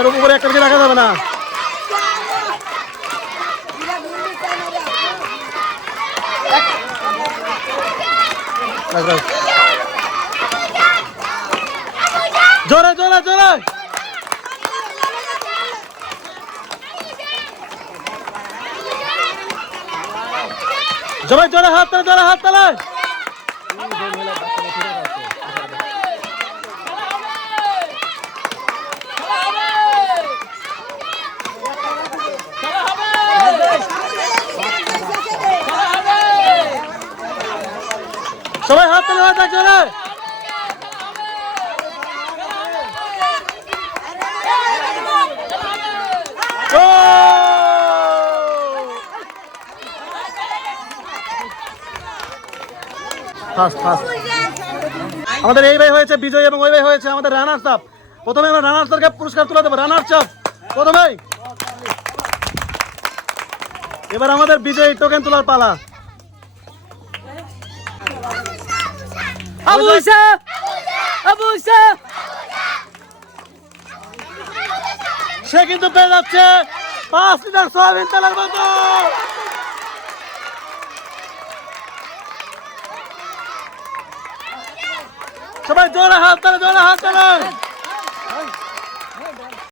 একটার উপরে একটা বেশি রাখা যাবে না। জোরে জোরে জোরে সবাই জোরে হাত তালে, জোরে হাত তালে। সবাই হাত তালে হয়ে থাক জোরে। আমাদের এই ভাই হয়েছে বিজয় এবং ওই ভাই হয়েছে আমাদের রানার্স আপ। প্রথমে আমরা রানার্স আপকে পুরস্কার তুলে দেবো। রানার্স আপ প্রথমে। এবার আমাদের বিজয় টোকেন তোলার পালা। সে কিন্তু পেয়ে যাচ্ছে 5 লিটার সয়াবিন তেলের বোতল। সবাই জোরে হাত তালে, জোরে হাত তালে।